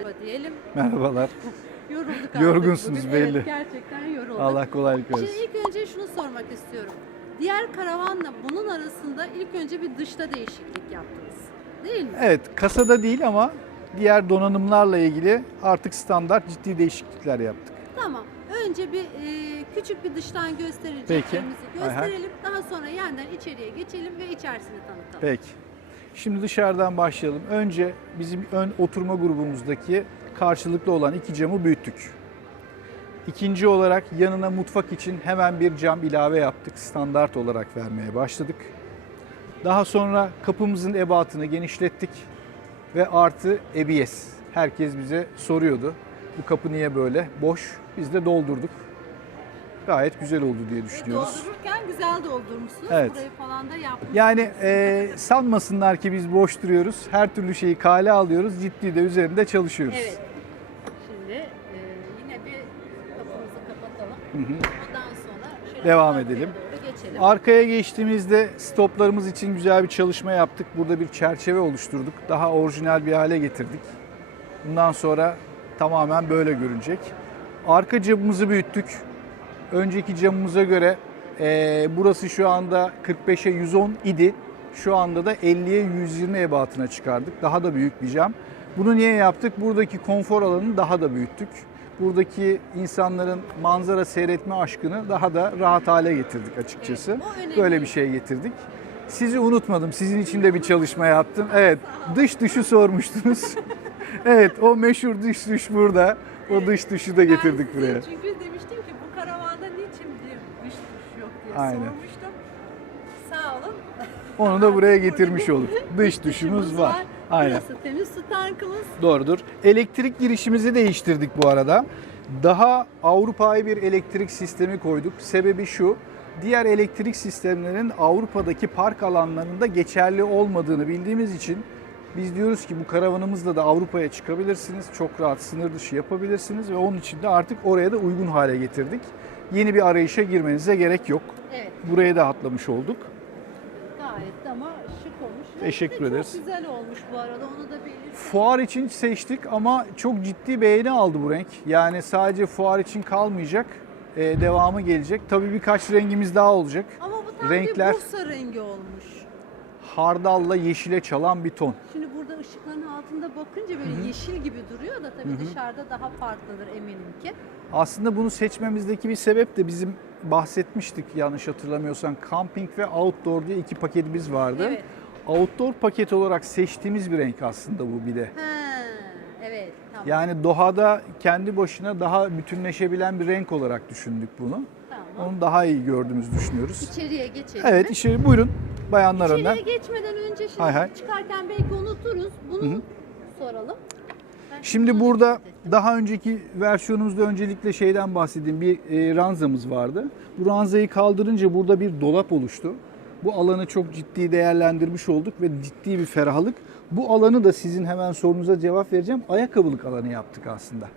Model diyelim. Merhabalar. Yorulduk Yorgunsunuz bugün. belli. Evet, gerçekten yorulduk. Allah kolaylık Şimdi versin. ilk önce şunu sormak istiyorum. Diğer karavanla bunun arasında ilk önce bir dışta değişiklik yaptınız. Değil mi? Evet, kasada değil ama diğer donanımlarla ilgili artık standart ciddi değişiklikler yaptık. Tamam. Önce bir e, küçük bir dıştan göstericilerimizi Peki. Aha. gösterelim. Daha sonra yeniden içeriye geçelim ve içerisini tanıtalım. Peki. Şimdi dışarıdan başlayalım. Önce bizim ön oturma grubumuzdaki karşılıklı olan iki camı büyüttük. İkinci olarak yanına mutfak için hemen bir cam ilave yaptık. Standart olarak vermeye başladık. Daha sonra kapımızın ebatını genişlettik ve artı EBS. Herkes bize soruyordu. Bu kapı niye böyle? Boş. Biz de doldurduk. Gayet güzel oldu diye düşünüyoruz. doldururken güzel doldurmuşsunuz. Evet. Burayı falan da yapmışsınız. Yani e, sanmasınlar ki biz boş duruyoruz. Her türlü şeyi kale alıyoruz. Ciddi de üzerinde çalışıyoruz. Evet. Şimdi e, yine bir kapımızı kapatalım. Hı hı. Ondan sonra şöyle Devam arkaya edelim. Doğru geçelim. Arkaya geçtiğimizde stoplarımız için güzel bir çalışma yaptık. Burada bir çerçeve oluşturduk. Daha orijinal bir hale getirdik. Bundan sonra tamamen böyle görünecek. Arka camımızı büyüttük. Önceki camımıza göre e, burası şu anda 45'e 110 idi. Şu anda da 50'ye 120 ebatına çıkardık. Daha da büyük bir cam. Bunu niye yaptık? Buradaki konfor alanını daha da büyüttük. Buradaki insanların manzara seyretme aşkını daha da rahat hale getirdik açıkçası. Evet. Böyle bir şey getirdik. Sizi unutmadım. Sizin için de bir çalışma yaptım. Evet, dış duşu sormuştunuz. evet, o meşhur dış duş burada. O dış duşu da getirdik buraya. Çünkü diye Aynen. sormuştum. Sağ olun. Onu da buraya getirmiş olduk. Dış duşumuz var. Aynen. Burası temiz su tankımız. Doğrudur. Elektrik girişimizi değiştirdik bu arada. Daha Avrupa'yı bir elektrik sistemi koyduk. Sebebi şu. Diğer elektrik sistemlerinin Avrupa'daki park alanlarında geçerli olmadığını bildiğimiz için biz diyoruz ki bu karavanımızla da Avrupa'ya çıkabilirsiniz. Çok rahat sınır dışı yapabilirsiniz ve onun için de artık oraya da uygun hale getirdik. Yeni bir arayışa girmenize gerek yok. Evet Burayı da atlamış olduk. gayet ama şık olmuş. Teşekkür ederiz. Çok güzel olmuş bu arada onu da belirtelim. Fuar için seçtik ama çok ciddi beğeni aldı bu renk. Yani sadece fuar için kalmayacak. Ee, devamı gelecek. Tabii birkaç rengimiz daha olacak. Ama bu tam Renkler- bir Bursa rengi olmuş. Hardalla yeşile çalan bir ton. Şimdi burada ışıkların altında bakınca böyle yeşil gibi duruyor da tabii dışarıda daha farklıdır eminim ki. Aslında bunu seçmemizdeki bir sebep de bizim bahsetmiştik yanlış hatırlamıyorsan. Camping ve outdoor diye iki paketimiz vardı. Evet. Outdoor paket olarak seçtiğimiz bir renk aslında bu bir de. He, evet tamam. Yani doğada kendi başına daha bütünleşebilen bir renk olarak düşündük bunu. tamam. Onu daha iyi gördüğümüzü düşünüyoruz. İçeriye geçelim. Evet içeri buyurun bayanlar İçeriye önden. geçmeden önce şimdi Hay hay. çıkarken belki unuturuz. Bunu soralım. Ben Şimdi burada daha önceki versiyonumuzda öncelikle şeyden bahsedeyim. Bir e, ranzamız vardı. Bu ranzayı kaldırınca burada bir dolap oluştu. Bu alanı çok ciddi değerlendirmiş olduk ve ciddi bir ferahlık. Bu alanı da sizin hemen sorunuza cevap vereceğim. Ayakkabılık alanı yaptık aslında.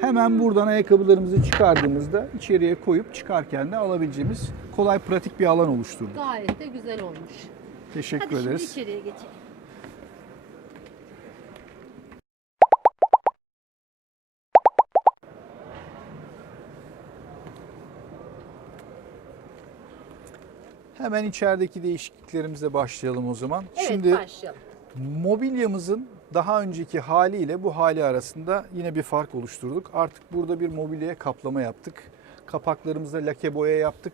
Hemen buradan ayakkabılarımızı çıkardığımızda içeriye koyup çıkarken de alabileceğimiz kolay pratik bir alan oluşturduk. Gayet de güzel olmuş. Teşekkür Hadi şimdi ederiz. içeriye geçelim. Hemen içerideki değişikliklerimize başlayalım o zaman. Evet Şimdi başlayalım. Mobilyamızın daha önceki haliyle bu hali arasında yine bir fark oluşturduk. Artık burada bir mobilyaya kaplama yaptık. Kapaklarımıza lake boya yaptık.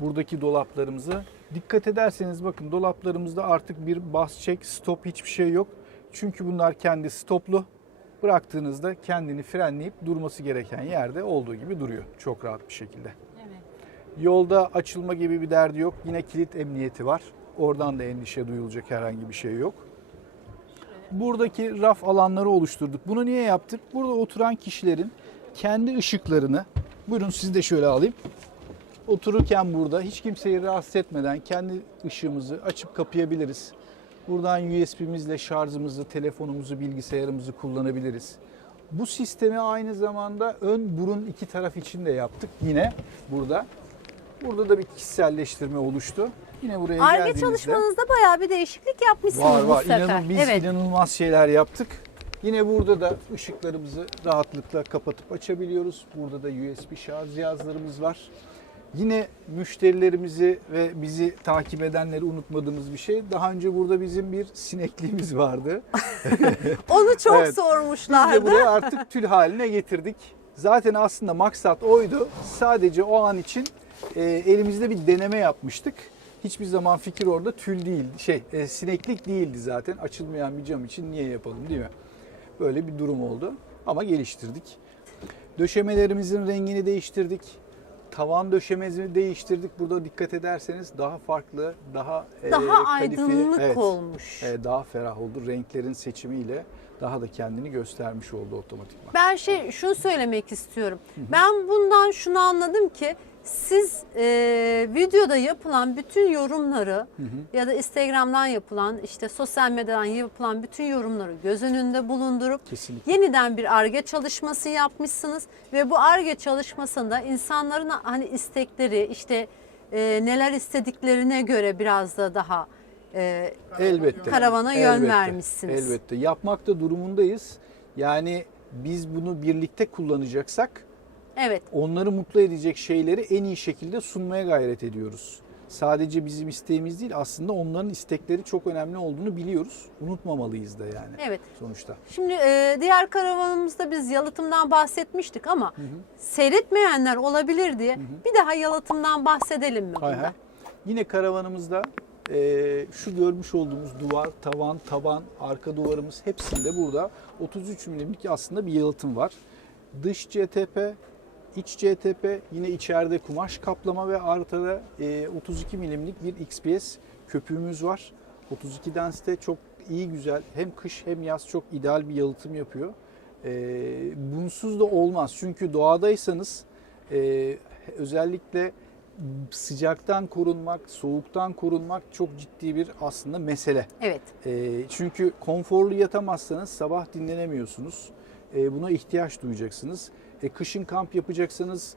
Buradaki dolaplarımızı dikkat ederseniz bakın dolaplarımızda artık bir bas çek stop hiçbir şey yok. Çünkü bunlar kendi stoplu. Bıraktığınızda kendini frenleyip durması gereken yerde olduğu gibi duruyor çok rahat bir şekilde. Evet. Yolda açılma gibi bir derdi yok. Yine kilit emniyeti var. Oradan da endişe duyulacak herhangi bir şey yok. Buradaki raf alanları oluşturduk. Bunu niye yaptık? Burada oturan kişilerin kendi ışıklarını, buyurun sizi de şöyle alayım. Otururken burada hiç kimseyi rahatsız etmeden kendi ışığımızı açıp kapayabiliriz. Buradan USB'mizle şarjımızı, telefonumuzu, bilgisayarımızı kullanabiliriz. Bu sistemi aynı zamanda ön burun iki taraf için de yaptık yine burada. Burada da bir kişiselleştirme oluştu. Yine buraya Arge geldiğimizde çalışmanızda bayağı bir değişiklik yapmışsınız var bu var. sefer. İnanın, biz evet. inanılmaz şeyler yaptık. Yine burada da ışıklarımızı rahatlıkla kapatıp açabiliyoruz. Burada da USB şarj cihazlarımız var. Yine müşterilerimizi ve bizi takip edenleri unutmadığımız bir şey. Daha önce burada bizim bir sinekliğimiz vardı. Onu çok Evet. Biz de sormuşlardı. buraya artık tül haline getirdik. Zaten aslında maksat oydu. Sadece o an için e, elimizde bir deneme yapmıştık. Hiçbir zaman fikir orada tül değil, şey e, sineklik değildi zaten. Açılmayan bir cam için niye yapalım değil mi? Böyle bir durum oldu ama geliştirdik. Döşemelerimizin rengini değiştirdik. Tavan döşememizi değiştirdik. Burada dikkat ederseniz daha farklı, daha e, Daha kalifiye- aydınlık evet. olmuş. E, daha ferah oldu. Renklerin seçimiyle daha da kendini göstermiş oldu otomatikman. Ben şey şunu söylemek istiyorum. Ben bundan şunu anladım ki siz e, videoda yapılan bütün yorumları ya da Instagram'dan yapılan işte sosyal medyadan yapılan bütün yorumları göz önünde bulundurup Kesinlikle. yeniden bir arge çalışması yapmışsınız ve bu arge çalışmasında insanların hani istekleri işte e, neler istediklerine göre biraz da daha e, Elbette. Karavana yön Elbette. vermişsiniz. Elbette. Yapmakta durumundayız. Yani biz bunu birlikte kullanacaksak evet onları mutlu edecek şeyleri en iyi şekilde sunmaya gayret ediyoruz. Sadece bizim isteğimiz değil aslında onların istekleri çok önemli olduğunu biliyoruz. Unutmamalıyız da yani evet sonuçta. Şimdi e, diğer karavanımızda biz yalıtımdan bahsetmiştik ama seyretmeyenler olabilir diye bir daha yalıtımdan bahsedelim mi Hay bunda? Yine karavanımızda e, şu görmüş olduğumuz duvar, tavan, taban, arka duvarımız hepsinde burada 33 milimlik aslında bir yalıtım var. Dış CTP, iç CTP, yine içeride kumaş kaplama ve arkada e, 32 milimlik bir XPS köpüğümüz var. 32 densite çok iyi güzel hem kış hem yaz çok ideal bir yalıtım yapıyor. E, bunsuz da olmaz çünkü doğadaysanız e, özellikle sıcaktan korunmak, soğuktan korunmak çok ciddi bir aslında mesele. Evet. E, çünkü konforlu yatamazsanız sabah dinlenemiyorsunuz. E, buna ihtiyaç duyacaksınız. E, kışın kamp yapacaksanız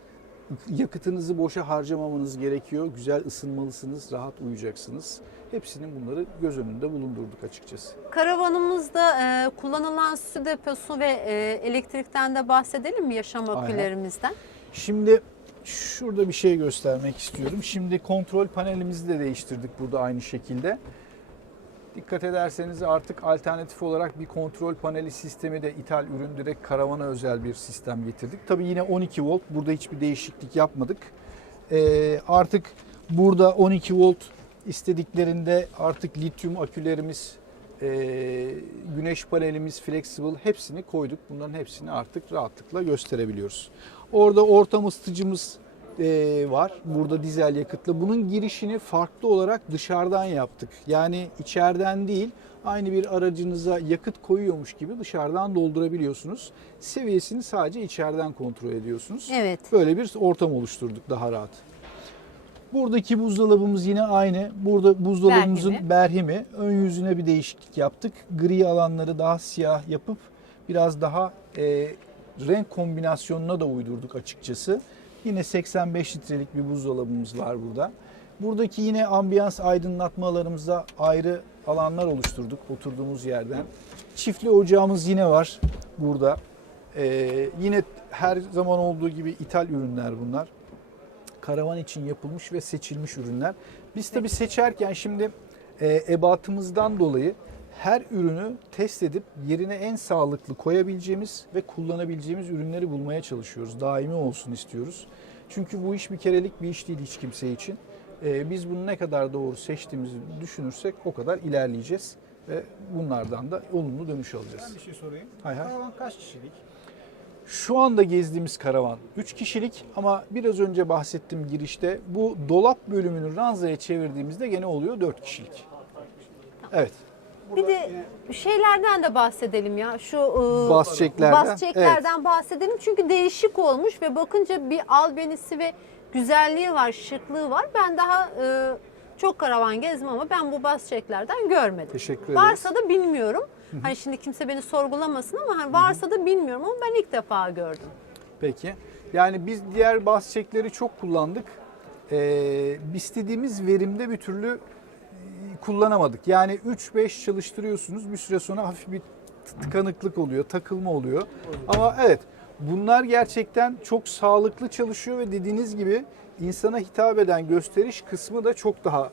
yakıtınızı boşa harcamamanız gerekiyor. Güzel ısınmalısınız, rahat uyuyacaksınız. Hepsinin bunları göz önünde bulundurduk açıkçası. Karavanımızda e, kullanılan su deposu ve e, elektrikten de bahsedelim mi yaşam akülerimizden? Şimdi şurada bir şey göstermek istiyorum. Şimdi kontrol panelimizi de değiştirdik burada aynı şekilde. Dikkat ederseniz artık alternatif olarak bir kontrol paneli sistemi de ithal ürün direkt karavana özel bir sistem getirdik. Tabii yine 12 volt burada hiçbir değişiklik yapmadık. Ee, artık burada 12 volt istediklerinde artık lityum akülerimiz, e, güneş panelimiz, flexible hepsini koyduk. Bunların hepsini artık rahatlıkla gösterebiliyoruz. Orada ortam ısıtıcımız var. Burada dizel yakıtlı. Bunun girişini farklı olarak dışarıdan yaptık. Yani içeriden değil, aynı bir aracınıza yakıt koyuyormuş gibi dışarıdan doldurabiliyorsunuz. Seviyesini sadece içeriden kontrol ediyorsunuz. Evet. Böyle bir ortam oluşturduk daha rahat. Buradaki buzdolabımız yine aynı. Burada buzdolabımızın Berhimi. berhimi. Ön yüzüne bir değişiklik yaptık. Gri alanları daha siyah yapıp biraz daha e, renk kombinasyonuna da uydurduk açıkçası. Yine 85 litrelik bir buzdolabımız var burada. Buradaki yine ambiyans aydınlatmalarımıza ayrı alanlar oluşturduk oturduğumuz yerden. Çiftli ocağımız yine var burada. Ee, yine her zaman olduğu gibi ithal ürünler bunlar. Karavan için yapılmış ve seçilmiş ürünler. Biz tabii seçerken şimdi e, ebatımızdan dolayı her ürünü test edip yerine en sağlıklı koyabileceğimiz ve kullanabileceğimiz ürünleri bulmaya çalışıyoruz. Daimi olsun istiyoruz. Çünkü bu iş bir kerelik bir iş değil hiç kimse için. E, biz bunu ne kadar doğru seçtiğimizi düşünürsek o kadar ilerleyeceğiz ve bunlardan da olumlu dönüş alacağız. Ben bir şey sorayım. Hay hay. Karavan kaç kişilik? Şu anda gezdiğimiz karavan 3 kişilik ama biraz önce bahsettiğim girişte bu dolap bölümünü ranzaya çevirdiğimizde gene oluyor 4 kişilik. Evet. Bir de şeylerden de bahsedelim ya. Şu e, Bas çeklerden, bas çeklerden bahsedelim. Çünkü değişik olmuş ve bakınca bir albenisi ve güzelliği var, şıklığı var. Ben daha e, çok karavan gezmem ama ben bu bas çeklerden görmedim. Teşekkür ederiz. Varsa da bilmiyorum. Hani şimdi kimse beni sorgulamasın ama hani varsa da bilmiyorum ama ben ilk defa gördüm. Peki. Yani biz diğer bas çekleri çok kullandık. e, istediğimiz verimde bir türlü kullanamadık. Yani 3-5 çalıştırıyorsunuz bir süre sonra hafif bir tıkanıklık oluyor, takılma oluyor. Ama evet bunlar gerçekten çok sağlıklı çalışıyor ve dediğiniz gibi insana hitap eden gösteriş kısmı da çok daha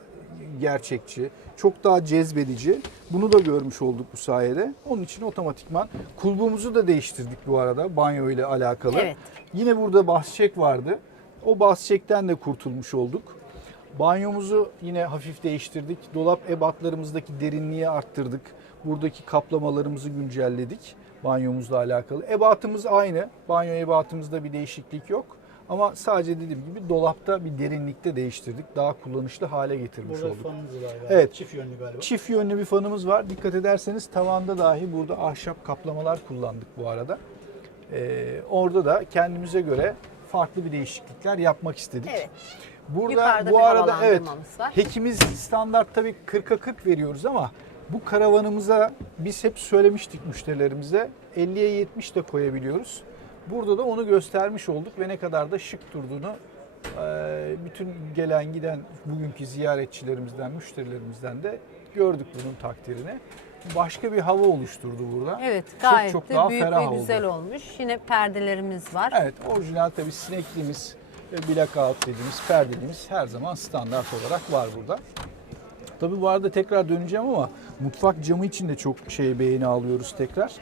gerçekçi, çok daha cezbedici. Bunu da görmüş olduk bu sayede. Onun için otomatikman kulbumuzu da değiştirdik bu arada banyo ile alakalı. Evet. Yine burada bahçek vardı. O bahçekten de kurtulmuş olduk. Banyomuzu yine hafif değiştirdik. Dolap ebatlarımızdaki derinliği arttırdık. Buradaki kaplamalarımızı güncelledik banyomuzla alakalı. Ebatımız aynı. Banyo ebatımızda bir değişiklik yok. Ama sadece dediğim gibi dolapta bir derinlikte değiştirdik. Daha kullanışlı hale getirmiş Burada olduk. fanınız var galiba. Evet. Çift yönlü galiba. Çift yönlü bir fanımız var. Dikkat ederseniz tavanda dahi burada ahşap kaplamalar kullandık bu arada. Ee, orada da kendimize göre farklı bir değişiklikler yapmak istedik. Evet. Burada Yukarıda bu arada evet var. hekimiz standart tabii 40'a 40 veriyoruz ama bu karavanımıza biz hep söylemiştik müşterilerimize 50'ye 70 de koyabiliyoruz. Burada da onu göstermiş olduk ve ne kadar da şık durduğunu bütün gelen giden bugünkü ziyaretçilerimizden, müşterilerimizden de gördük bunun takdirini. Başka bir hava oluşturdu burada. Evet Çok gayet çok de daha büyük ferah ve oldu. güzel olmuş. Yine perdelerimiz var. Evet, orijinal tabii sinekliğimiz ve blackout dediğimiz perdeliğimiz her zaman standart olarak var burada. Tabii bu arada tekrar döneceğim ama mutfak camı için de çok şey beğeni alıyoruz tekrar.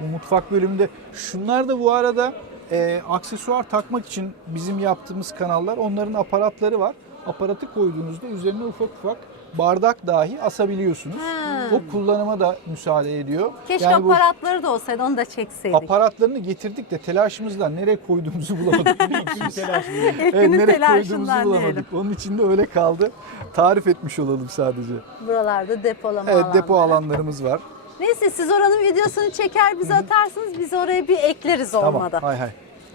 Bu mutfak bölümünde şunlar da bu arada e, aksesuar takmak için bizim yaptığımız kanallar onların aparatları var. Aparatı koyduğunuzda üzerine ufak ufak bardak dahi asabiliyorsunuz. Ha. O kullanıma da müsaade ediyor. Keşke Yani bu- aparatları da olsaydı onu da çekseydik. Aparatlarını getirdik de telaşımızdan nereye koyduğumuzu bulamadık. biliyor musunuz? Telaş İlk evet, nereye telaşından koyduğumuzu diyelim. bulamadık. Onun için de öyle kaldı. Tarif etmiş olalım sadece. Buralarda depolama Evet alanları. depo alanlarımız var. Neyse siz oranın videosunu çeker bize atarsınız. Biz oraya bir ekleriz olmadı. Tamam. Hay hay.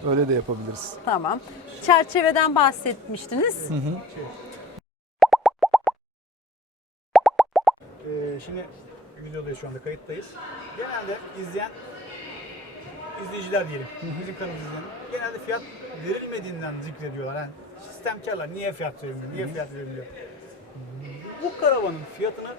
Öyle de yapabiliriz. Tamam. Çerçeveden bahsetmiştiniz. Ee, şimdi videodayız şu anda kayıttayız. Genelde izleyen izleyiciler diyelim. Bizim kanalımızı izleyen. Genelde fiyat verilmediğinden zikrediyorlar. Yani sistemkarlar niye fiyat verilmiyor, niye fiyat verilmiyor. Bu karavanın fiyatını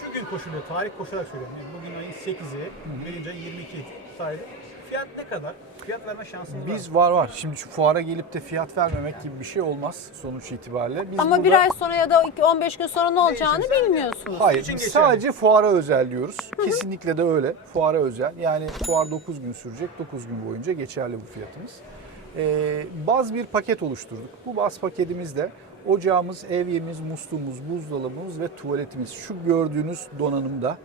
şu gün koşuluyor, tarih koşularak söylüyorum. Yani bugün ayın 8'i, birinci ay 22 tarihi. Fiyat ne kadar? Fiyat verme şansınız var? Biz var var. Şimdi şu fuara gelip de fiyat vermemek gibi bir şey olmaz sonuç itibariyle. Biz Ama bir burada- ay sonra ya da 15 gün sonra ne olacağını bilmiyorsunuz. Hayır, için biz geçerli. sadece fuara özel diyoruz. Kesinlikle de öyle. Fuara özel. Yani fuar 9 gün sürecek. 9 gün boyunca geçerli bu fiyatımız. Ee, baz bir paket oluşturduk. Bu baz paketimizde ocağımız, evyemiz, musluğumuz, buzdolabımız ve tuvaletimiz. Şu gördüğünüz donanımda.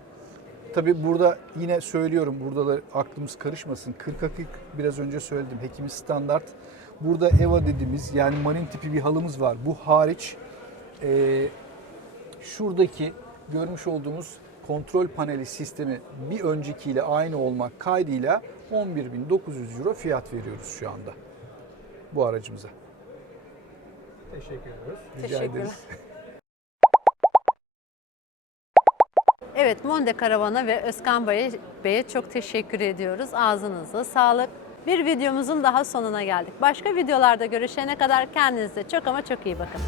Tabii burada yine söylüyorum burada da aklımız karışmasın. 40'a 40 biraz önce söyledim. Hekimiz standart. Burada Eva dediğimiz yani marin tipi bir halımız var. Bu hariç ee, şuradaki görmüş olduğumuz kontrol paneli sistemi bir öncekiyle aynı olmak kaydıyla 11.900 euro fiyat veriyoruz şu anda bu aracımıza. Teşekkür ediyoruz. Rica Teşekkürler. ederiz. Evet Monde Karavan'a ve Özkan Bey'e, çok teşekkür ediyoruz. Ağzınıza sağlık. Bir videomuzun daha sonuna geldik. Başka videolarda görüşene kadar kendinize çok ama çok iyi bakın.